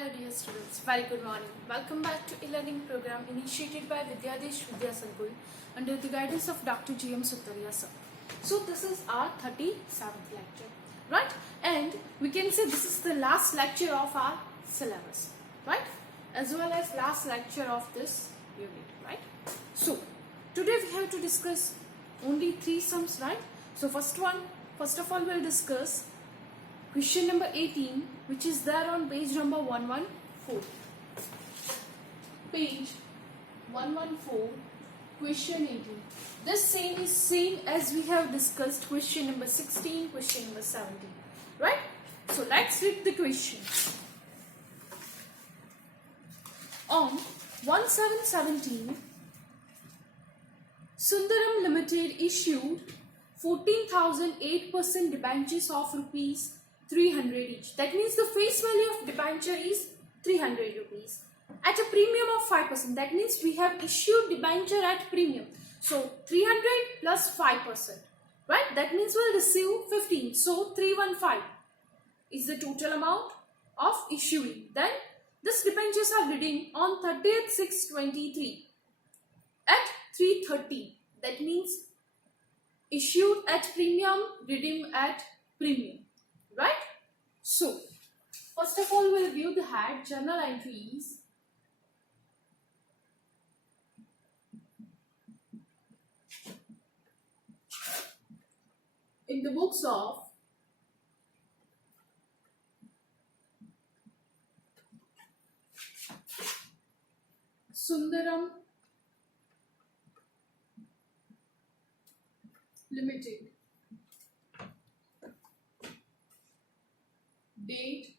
Hello dear students, very good morning. Welcome back to e-learning program initiated by Vidyadesh Vidya Sankull under the guidance of Dr. G.M. Suttariya sir. So this is our 37th lecture, right? And we can say this is the last lecture of our syllabus, right? As well as last lecture of this unit, right? So today we have to discuss only 3 sums, right? So first of all we'll discuss question number 18, which is there on page number 114. Page 114, question 18. This same as we have discussed question number 16, question number 17. Right? So let's read the question. On 1717, Sundaram Limited issued 14,008% debentures of rupees 300 each. That means the face value of debenture is 300 rupees at a premium of 5%. That means we have issued debenture at premium. So 300 plus 5%, right? That means we'll receive 15. So 315 is the total amount of issuing. Then this debentures are redeemed on 30th 6/23 at 330. That means issued at premium, redeemed at premium. Right? So, first of all, we'll view the head journal entries. In the books of Sundaram Limited. Date,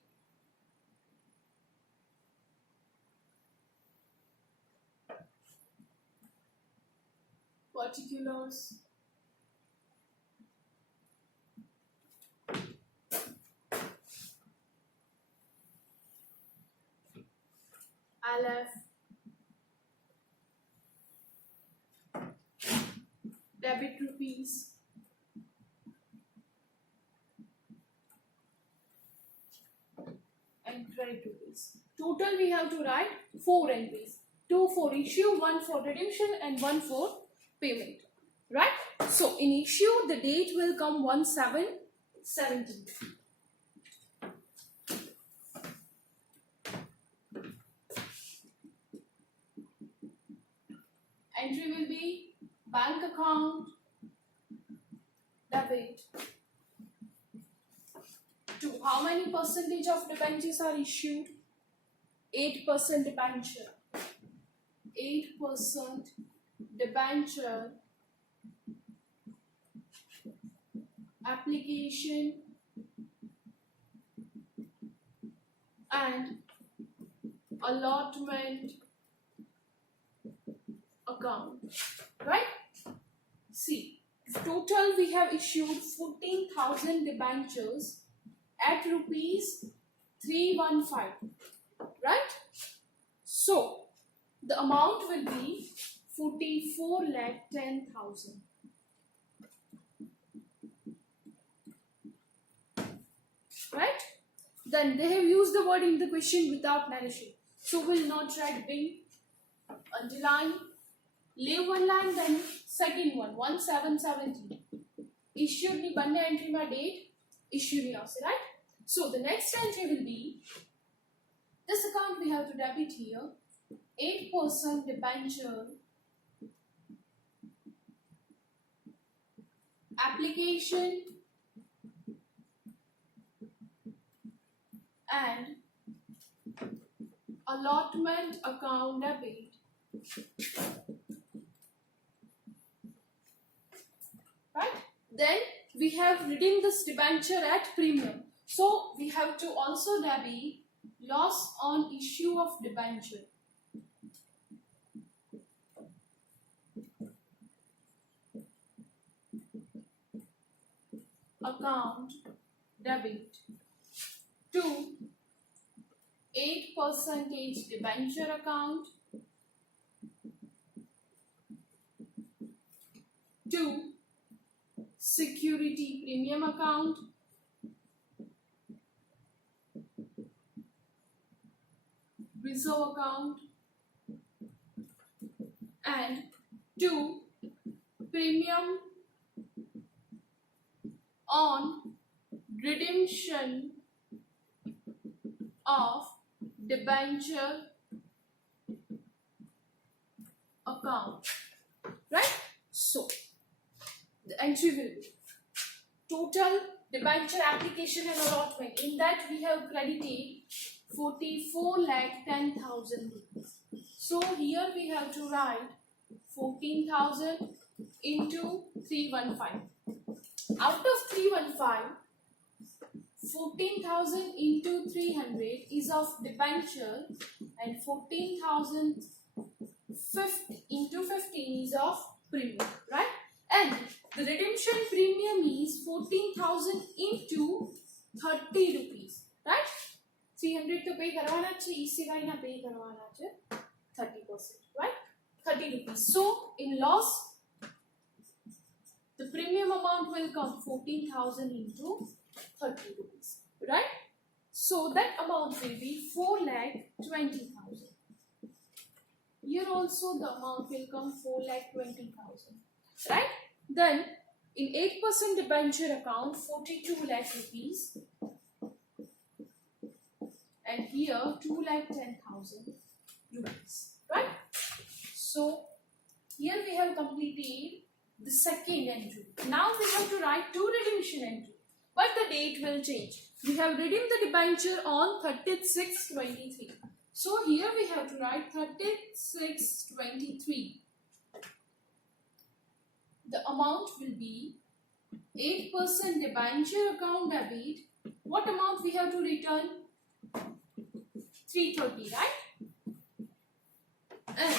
particulars, LF, debit rupees, and credit rupees. Total we have to write 4 entries. 2 for issue, 1 for redemption and 1 for payment. Right? So in issue the date will come 1717. Entry will be bank account debit. To how many percentage of debentures are issued? 8% debenture. 8% debenture. Application and allotment account. Right? See, total we have issued 14,000 debentures at rupees 315, right? So the amount will be 44,10,000. Right? Then they have used the word in the question without narration. So we'll not write bin, underline, leave one line, then second one, 1717. Issued ni banne entry ma date, issued ni aase, right? So the next entry will be, this account we have to debit here, 8% debenture, application and allotment account debit. Right? Then we have redeemed this debenture at premium. So we have to also debit loss on issue of debenture. Account debit to 8% debenture account to security premium account reserve account, and 2 premium on redemption of debenture account, right? So the entry will be total debenture application and allotment. In that we have credited 44,10,000 rupees. So here we have to write 14,000 into 315. Out of 315, 14,000 into 300 is of debenture, and 14,000 into 15 is of premium, right? And the redemption premium is 14,000 into 30 rupees, right? 300 to pay करवाना चाहिए, इसी का ही ना pay करवाना चाहिए 30%, right? 30 rupees. So in loss, the premium amount will come 14,000 into 30 rupees, right? So that amount will be 4,20,000. Here also the amount will come 4,20,000, right? Then in 8% debenture account 42 lakh rupees, and here 2,10,000 rupees, right? So here we have completed the second entry. Now we have to write 2 redemption entry, but the date will change. We have redeemed the debenture on 36/23. So here we have to write 36/23. The amount will be 8% debenture account debit. What amount we have to return? 330, right? And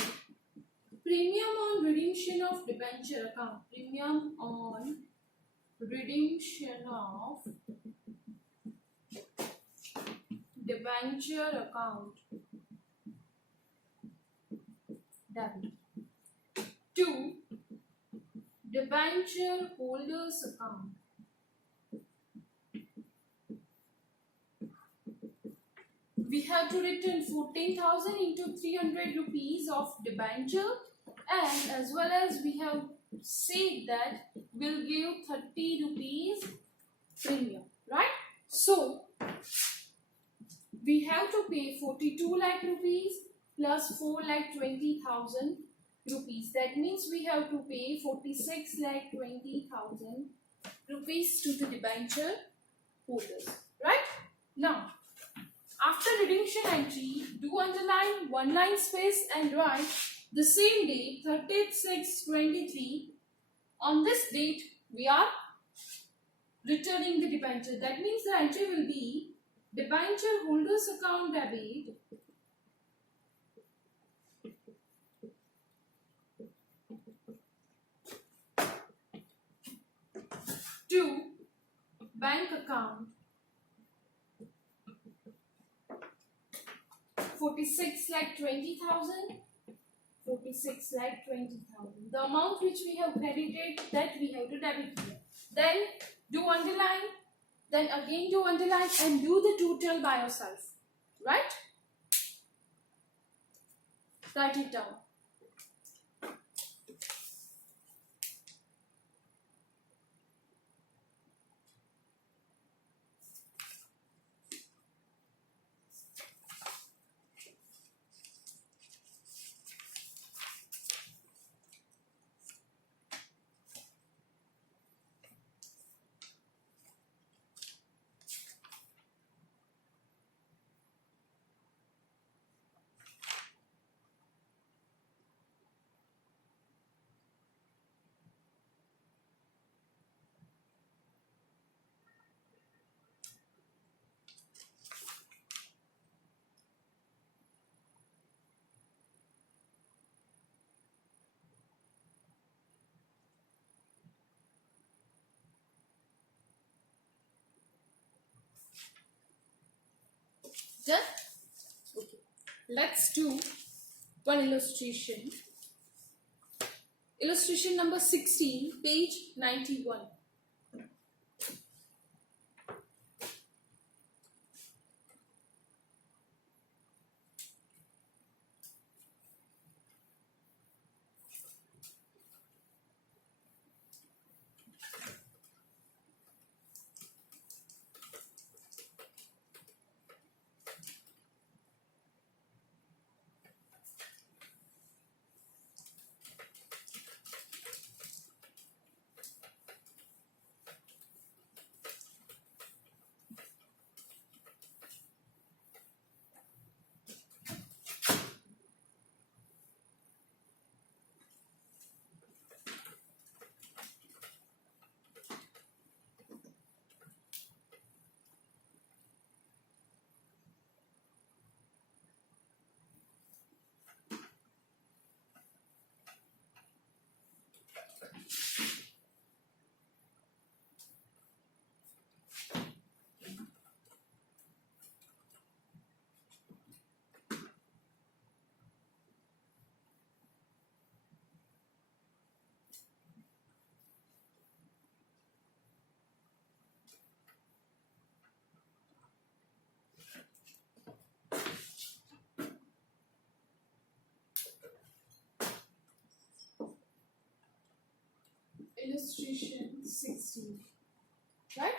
premium on redemption of debenture account. Premium on redemption of debenture account debit to debenture holders account. We have to return 14,000 into 300 rupees of debenture, and as well as we have said that we'll give 30 rupees premium, right? So we have to pay 42 lakh rupees plus 4,20,000 rupees. That means we have to pay 46,20,000 rupees to the debenture holders, right? Now, after redemption entry, do underline, one line space, and write the same date, 36/23. On this date, we are returning the debenture. That means the entry will be debenture holders account debit to bank account 46,20,000. 46,20,000. The amount which we have credited, that we have to debit here. Then do underline, then again do underline, and do the total by yourself, right? Write it down. Done? Okay. Let's do one illustration. Illustration number 16, page 91. Illustration 16, right?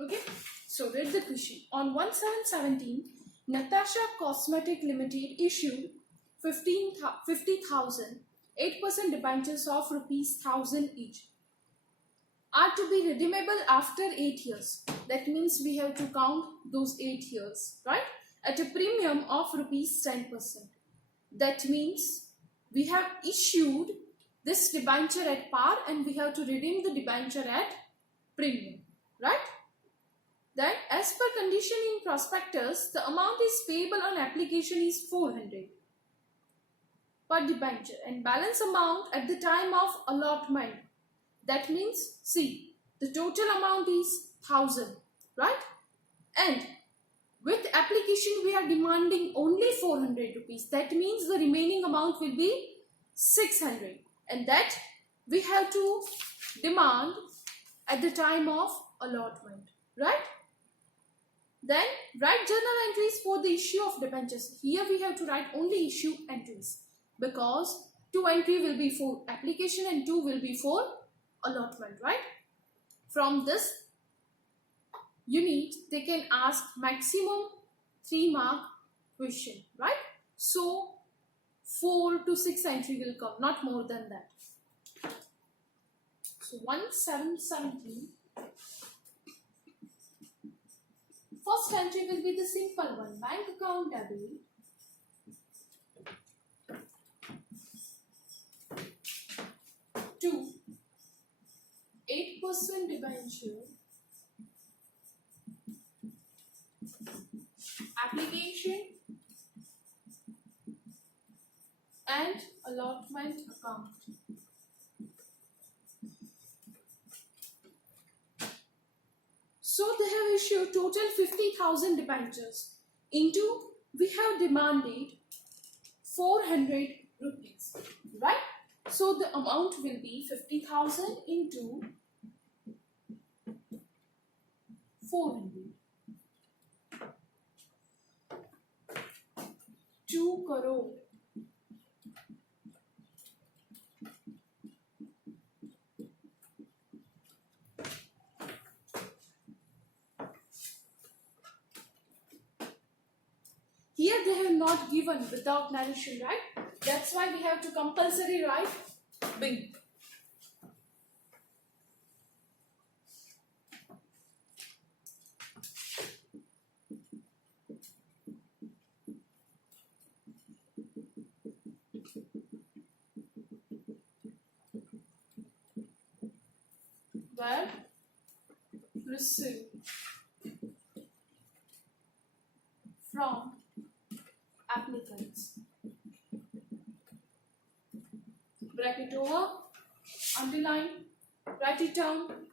Okay, so read the question. On 1/7/17, Natasha Cosmetic Limited issued 50,000 8% debentures of ₹1,000 each are to be redeemable after 8 years. That means we have to count those 8 years, right? At a premium of ₹10%. That means we have issued this debenture at par and we have to redeem the debenture at premium, right? Then as per condition in prospectus, the amount is payable on application is 400 per debenture and balance amount at the time of allotment. That means, see, the total amount is 1000, right? And with application we are demanding only 400 rupees. That means the remaining amount will be 600 and that we have to demand at the time of allotment, right? Then write journal entries for the issue of debentures. Here we have to write only issue entries because 2 entry will be for application and 2 will be for allotment, right? From this unit they can ask maximum 3 mark question, right? So 4 to 6 entry will come, not more than that. So 1/7/17. First entry will be the simple one, bank account debit. To 8% debenture application and allotment account. So they have issued total 50,000 debentures. Into we have demanded 400 rupees, right? So the amount will be 50,000 into 400. 2 crore. Here they have not given without narration, right? That's why we have to compulsory write B. Where received from applicants. Bracket over, underline, write it down.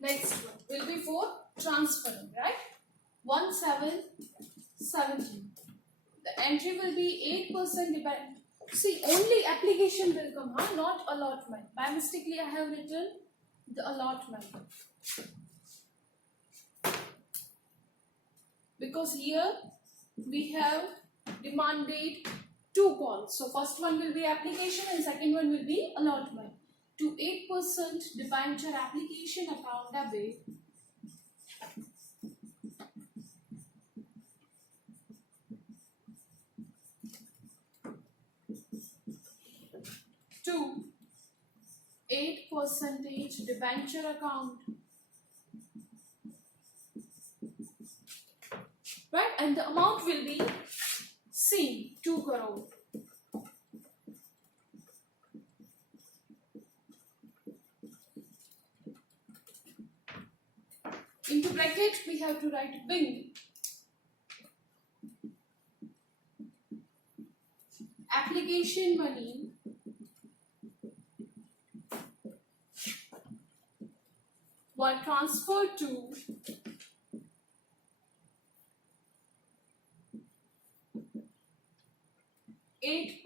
Next one will be for transferring, right? 1/7/17. The entry will be 8% depend. See, only application will come, huh? Not allotment. By mistakenly, I have written the allotment. Because here we have demanded 2 calls. So first one will be application and second one will be allotment. To 8% debenture application account debit. to 8% debenture account. Right, and the amount will be same, 2 crore. Into bracket we have to write Bing. Application money were transferred to %8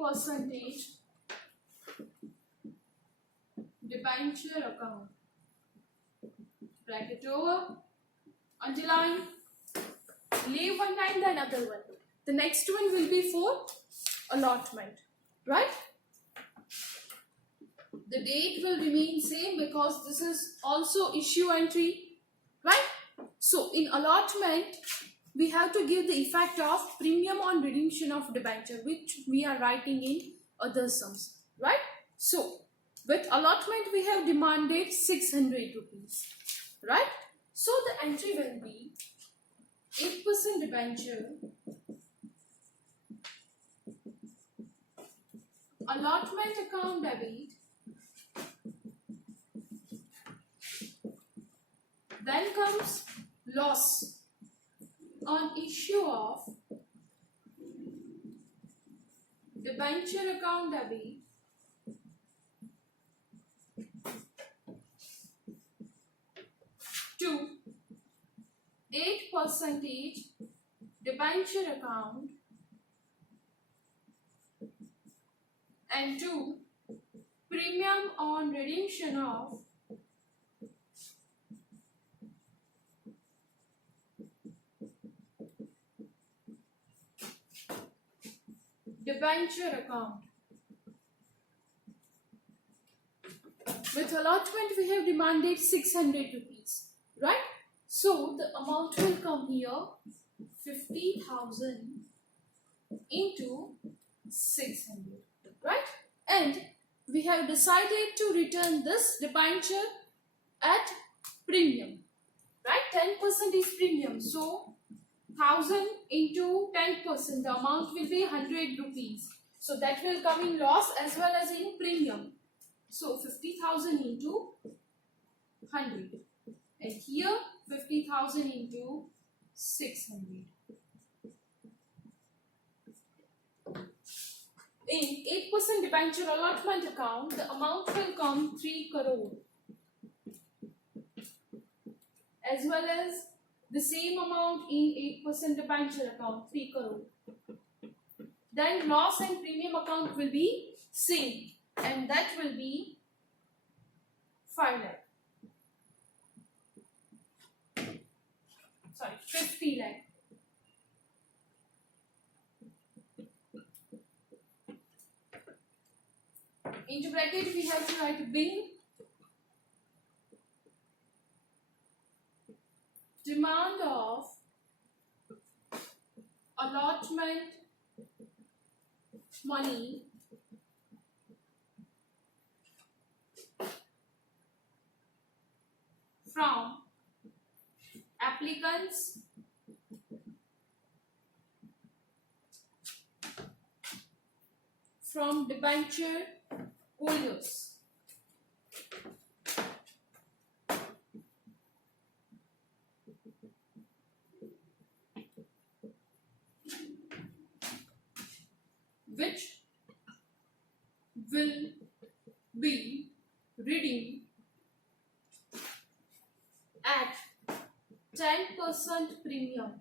debenture account. Bracket over, underline, leave one line, the another one. The next one will be for allotment, right? The date will remain same because this is also issue entry, right? So in allotment, we have to give the effect of premium on redemption of debenture, which we are writing in other sums, right? So with allotment, we have demanded 600 rupees, right? So the entry will be 8% debenture, allotment account debit, then comes loss on issue of debenture account debit, to 8% debenture account, and 2 premium on redemption of debenture account. With allotment we have demanded 600 rupees, right? So the amount will come here 50,000 into 600, right? And we have decided to return this debenture at premium, right? 10% is premium, so 1000 into 10%, the amount will be 100 rupees. So that will come in loss as well as in premium. So 50,000 into 100, and here 50,000 into 600. In 8% debenture allotment account, the amount will come 3 crore, as well as the same amount in 8% debenture account, 3 crore. Then loss and premium account will be same, and that will be 5 lakh. Sorry, 50 lakh. Into bracket we have to write Bing. Demand of allotment money from applicants from debenture holders. Which will be redeemed at 10% premium.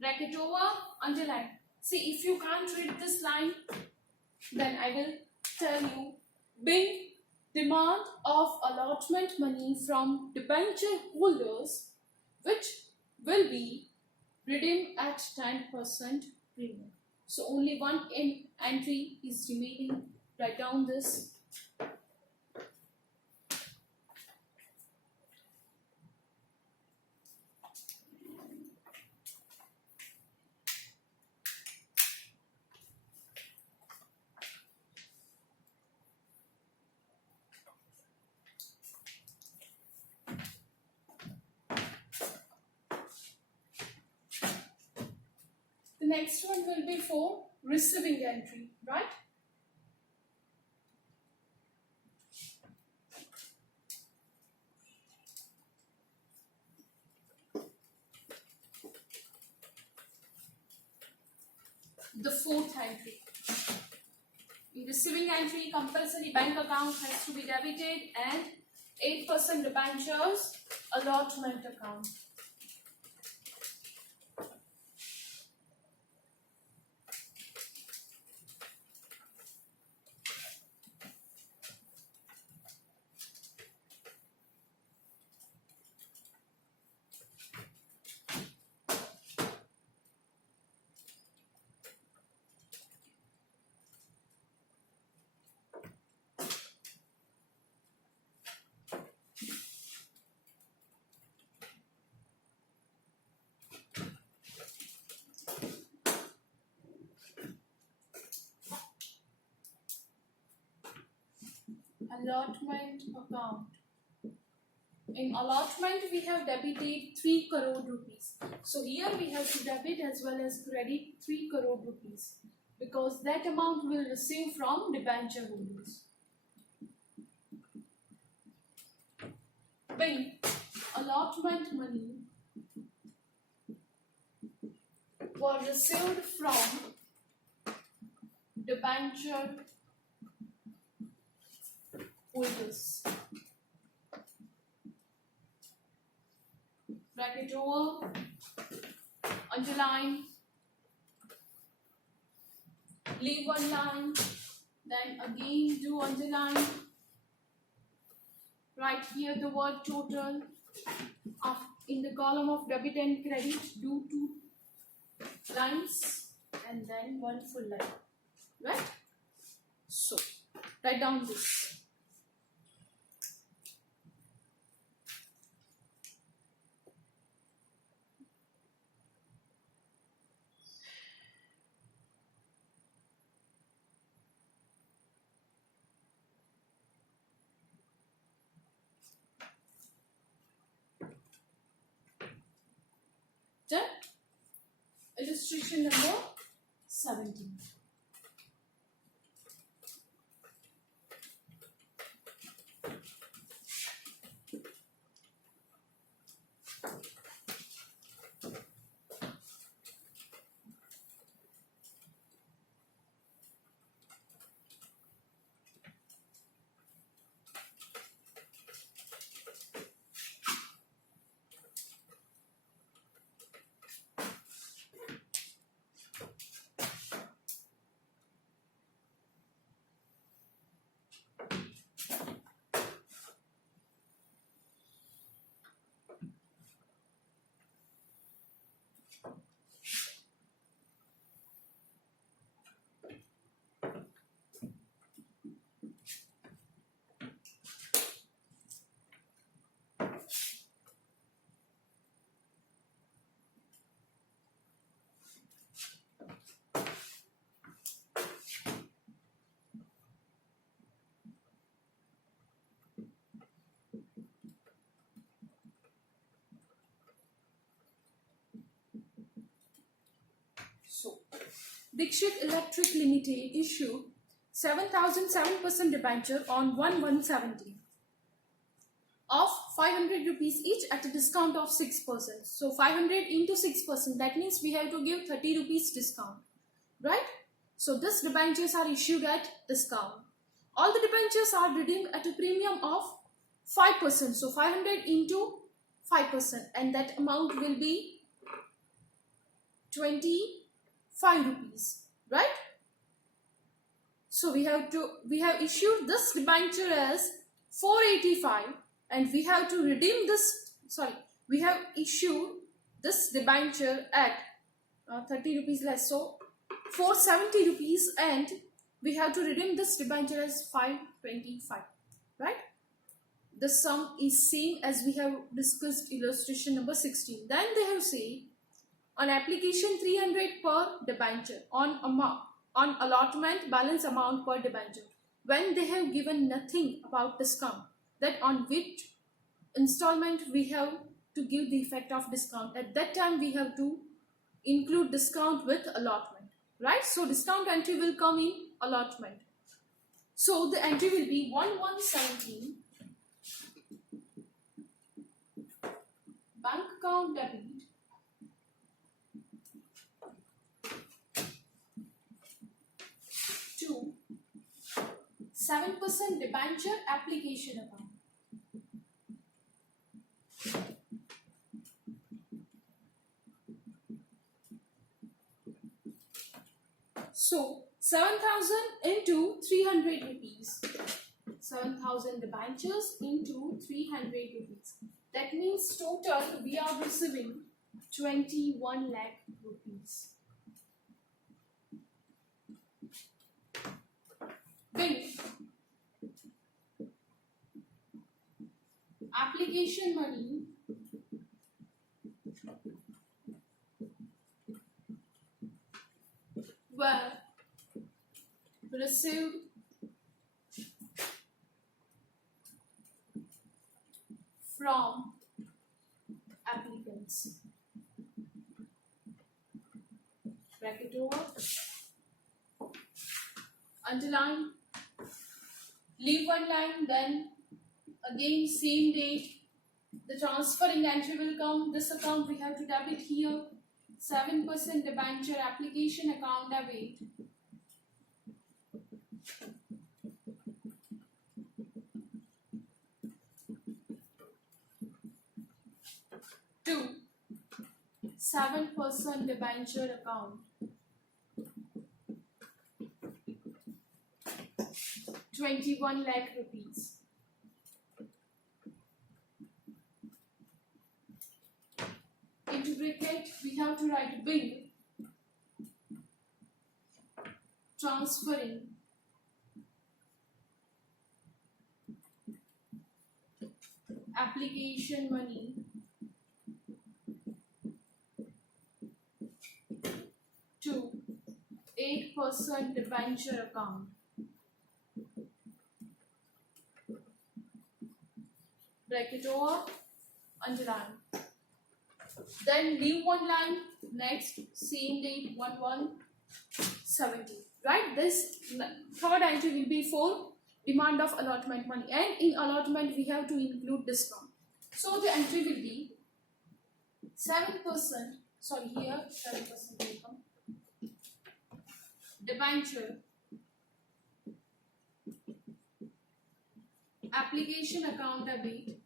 Bracket over, underline. See, if you can't read this line, then I will tell you. Bing demand of allotment money from debenture holders, which will be redeemed at 10% premium. So only one entry is remaining. Write down this. The next one will be for receiving entry, right? The fourth entry. In receiving entry, compulsory bank account has to be debited and 8% debentures allotment account. Allotment account. In allotment, we have debited 3 crore rupees. So here we have to debit as well as credit 3 crore rupees because that amount will receive from debenture holders. When allotment money was received from debenture holders. Bracket over, underline, leave one line, then again do underline. Write here the word total. In the column of debit and credit, do 2 lines and then 1 full line. Right? So, write down this. Done? Illustration number 17. So, Dixit Electric Limited issued 7,007% debenture on 1/1/17 of 500 rupees each at a discount of 6%. So 500 into 6%, that means we have to give 30 rupees discount, right? So this debentures are issued at discount. All the debentures are redeemed at a premium of 5%. So 500 into 5%, and that amount will be 25 rupees, right? So we have issued this debenture as 485, and we have to redeem this, we have issued this debenture at 30 rupees less, so 470 rupees, and we have to redeem this debenture as 525, right? The sum is same as we have discussed illustration number 16. Then they have said on application 300 per debenture, on allotment balance amount per debenture. When they have given nothing about discount, that on which installment we have to give the effect of discount, at that time we have to include discount with allotment, right? So discount entry will come in allotment. So the entry will be 1117 bank account debit to 7% debenture application account. So 7,000 into 300 rupees. 7,000 debentures into 300 rupees. That means total we are receiving 21 lakh rupees. Then application money were received from applicants. Bracket over, underline, leave one line, then again same date, the transferring entry will come. This account we have to debit here. 7% debenture application account debit to 7% debenture account 21 lakh rupees. Into bracket we have to write bill transferring application money to 8% debenture account. Bracket over, underline. Then leave one line, next same date 1170. Right? This third entry will be for demand of allotment money, and in allotment we have to include discount. So the entry will be 7%, sorry here 7% will come, debenture application account debit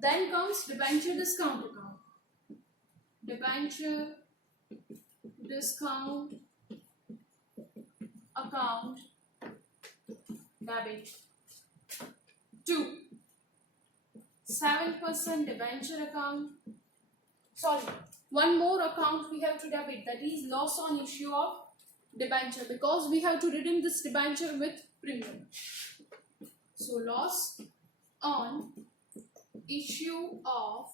then comes debenture discount account. Debenture discount account debit to 7% debenture account. Sorry, one more account we have to debit, that is loss on issue of debenture, because we have to redeem this debenture with premium. So loss on issue of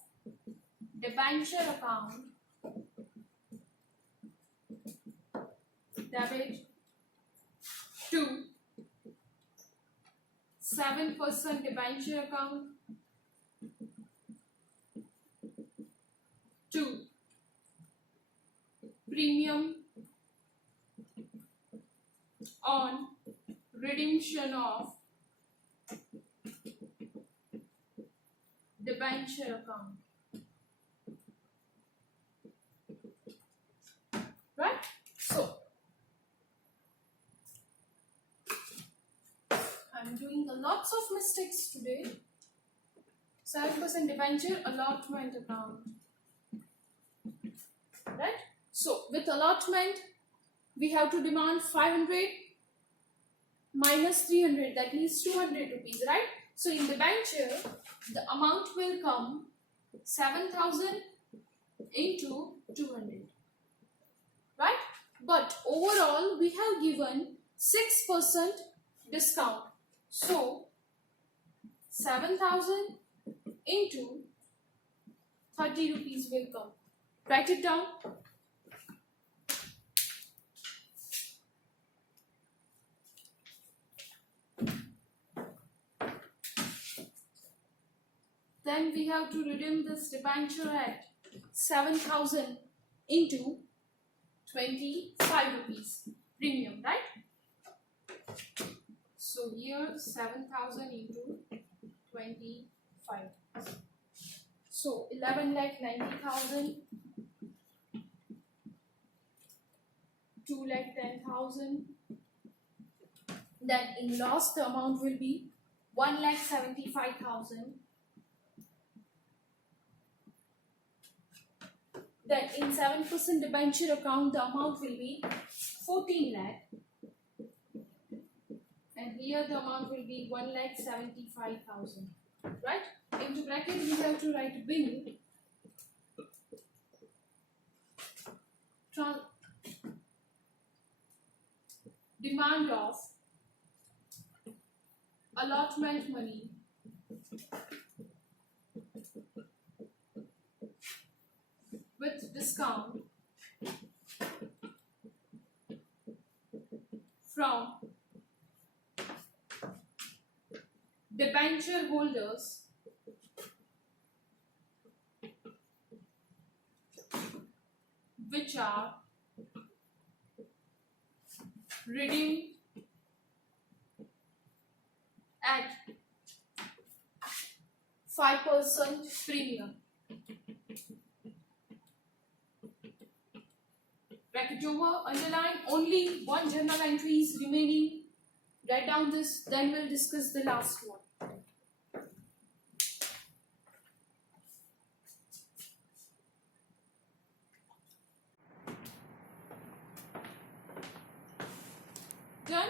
debenture account debit to 7% debenture account to premium on redemption of debenture account. Right? So I'm doing lots of mistakes today. 7% debenture allotment account. Right? So with allotment we have to demand 500 minus 300, that means 200 rupees, right? So in debenture the amount will come 7,000 into 200, right? But overall we have given 6% discount, so 7,000 into 30 rupees will come. Write it down. Then we have to redeem this debenture at 7,000 into 25 rupees premium, right? So here 7,000 into 25. So 11,90,000, 2,10,000. Then in loss the amount will be 1,75,000. Then in 7% debenture account the amount will be 14 lakh. And here the amount will be 1,75,000. Right? Into bracket we have to write bill. Demand of allotment money with discount from debenture holders which are redeemed at 5% premium. Bracket over, underline, only one journal entry is remaining. Write down this, then we'll discuss the last one. Done?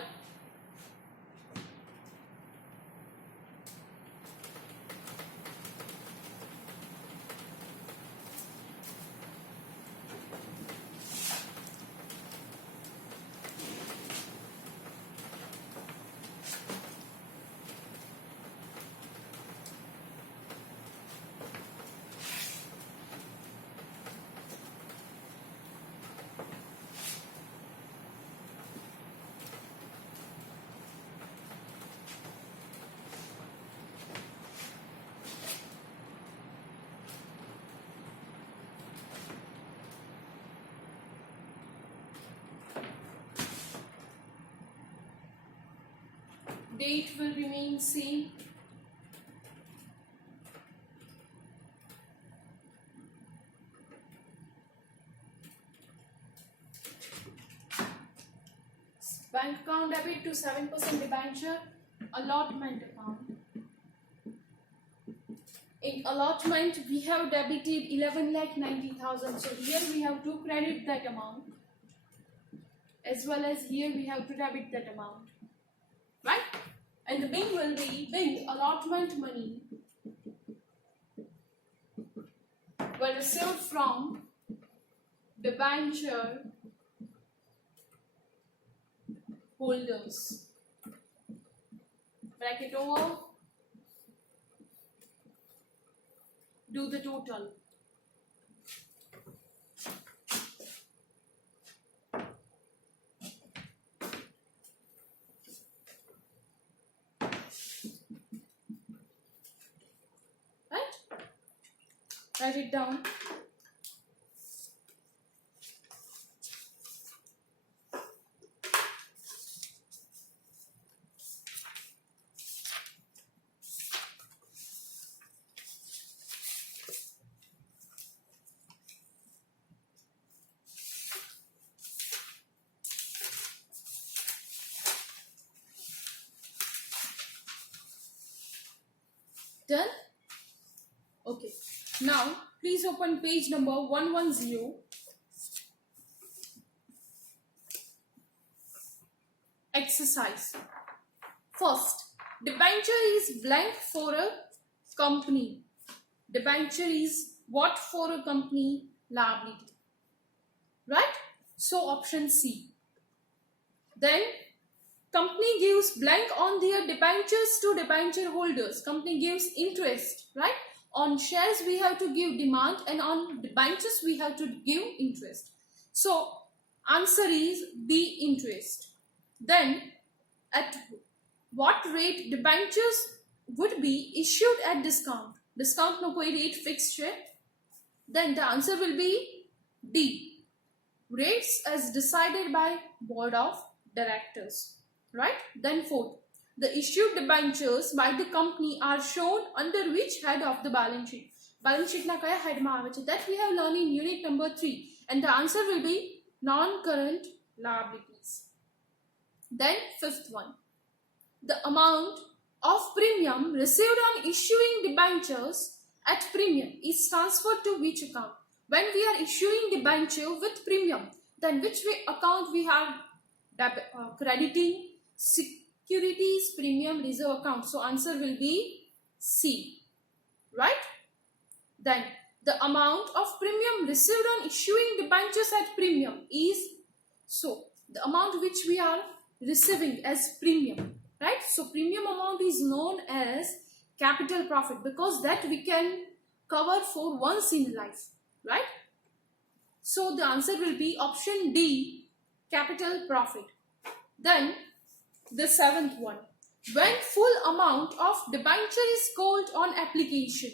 Date will remain same. Bank account debit to 7% debenture, allotment account. In allotment, we have debited 11,90,000. So here we have to credit that amount, as well as here we have to debit that amount. Right? And the bill will be bill allotment money were received from debenture holders. Bracket over. Do the total. Write it down. Done? Okay. Now, please open page number 110. Exercise. First, debenture is blank for a company. Debenture is what for a company? Liability. Right? So, option C. Then, company gives blank on their debentures to debenture holders. Company gives interest, right? On shares we have to give demand, and on debentures we have to give interest. So answer is B, interest. Then at what rate debentures would be issued at discount? discount no koi rate fixed है, then the answer will be D. Rates as decided by board of directors, right? Then fourth, the issued debentures by the company are shown under which head of the balance sheet? Balance sheet na kaya head ma આવે છે? That we have learned in unit number 3, and the answer will be non-current liabilities. Then fifth one, the amount of premium received on issuing debentures at premium is transferred to which account? When we are issuing debenture with premium, then which account we have crediting? Securities premium reserve account. So answer will be C, right? Then the amount of premium received on issuing debentures at premium is, so the amount which we are receiving as premium, right? So premium amount is known as capital profit, because that we can cover for once in life, right? So the answer will be option D, capital profit. Then the seventh one, when full amount of debenture is called on application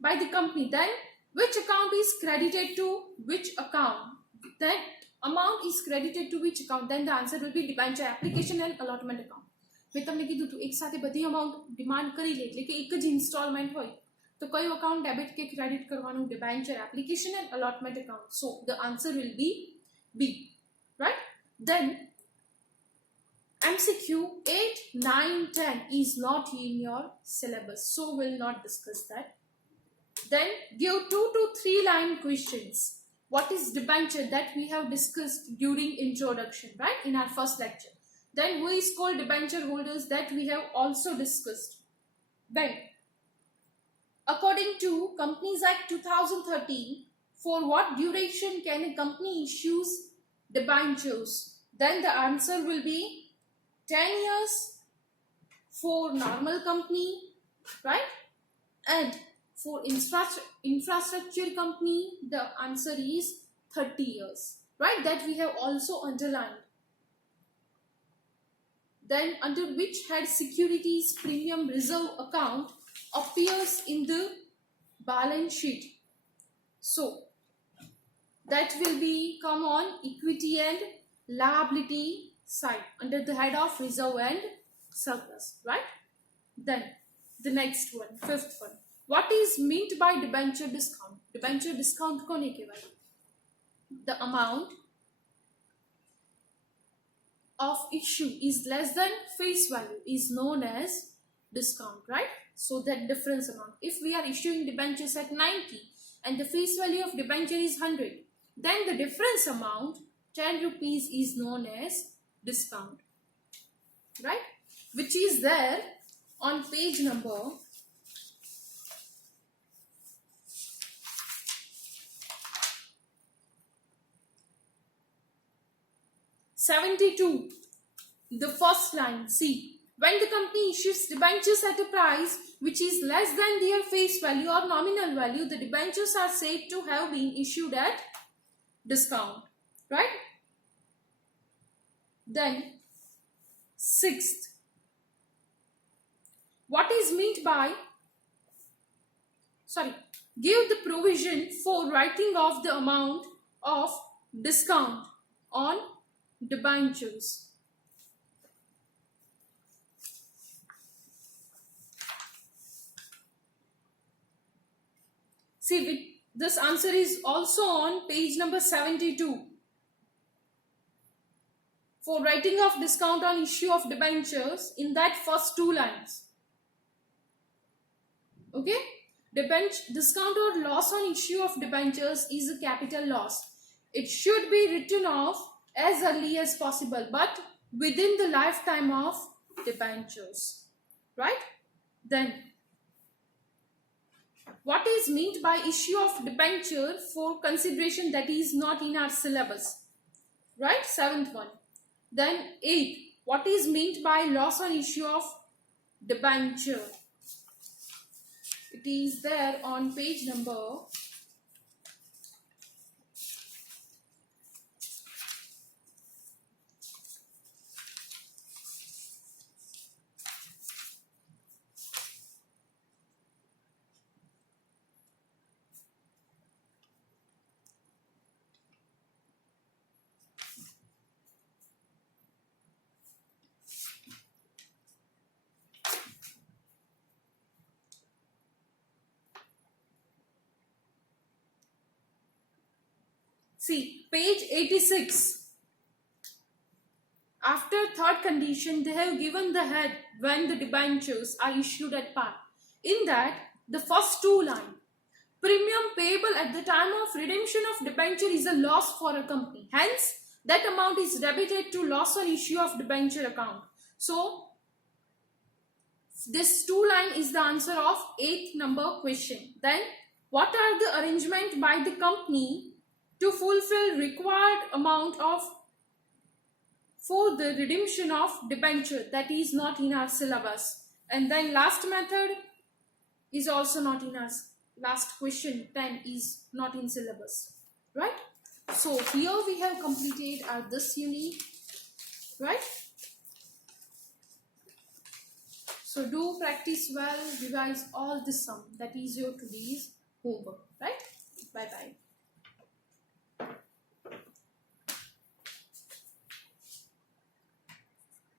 by the company, then which account is credited to which account? That amount is credited to which account? Then the answer will be debenture application and allotment account. મેં તમને કીધું હતું એક સાથે બધી amount demand કરી લે એટલે કે એક જ ઇન્સ્ટોલમેન્ટ હોય તો કયું અકાઉન્ટ ડેબિટ કે ક્રેડિટ કરવાનું? Debenture application and allotment account. So the answer will be B, right? Then MCQ 8, 9, 10 is not in your syllabus, so we'll not discuss that. Then give 2 to 3 line questions. What is debenture? That we have discussed during introduction, right, in our first lecture. Then who is called debenture holders? That we have also discussed. Then according to Companies Act 2013, for what duration can a company issues debentures? Then the answer will be 10 years for normal company, right? And for infrastructure company, the answer is 30 years, right? That we have also underlined. Then under which head securities premium reserve account appears in the balance sheet? So that will be come on equity and liability side under the head of reserve and surplus, right? Then the next one, fifth one, what is meant by debenture discount? Debenture discount kone kehvaય? The amount of issue is less than face value is known as discount, right? So that difference amount, if we are issuing debentures at 90 and the face value of debenture is 100, then the difference amount 10 rupees is known as discount, right? Which is there on page number 72, the first line, C. When the company issues debentures at a price which is less than their face value or nominal value, the debentures are said to have been issued at discount, right? Then sixth, what is meant by, give the provision for writing off the amount of discount on debentures. See, this answer is also on page number 72. For writing off discount on issue of debentures in that first 2 lines. Okay? Discount or loss on issue of debentures is a capital loss. It should be written off as early as possible, but within the lifetime of debentures, right? Then what is meant by issue of debenture for consideration? That is not in our syllabus, right? 7th one. Then 8, what is meant by loss on issue of debenture? It is there on page number See, page 86. After third condition, they have given the head when the debentures are issued at par. In that, the first two lines, premium payable at the time of redemption of debenture is a loss for a company. Hence, that amount is debited to loss on issue of debenture account. So, this two line is the answer of 8th number question. Then, what are the arrangement by the company to fulfill required amount of for the redemption of debenture? That is not in our syllabus. And then last method is also not in our last question 10 is not in syllabus, right? So here we have completed our this unit, right? So do practice well, revise all this sum. That is your today's homework, right? Bye bye.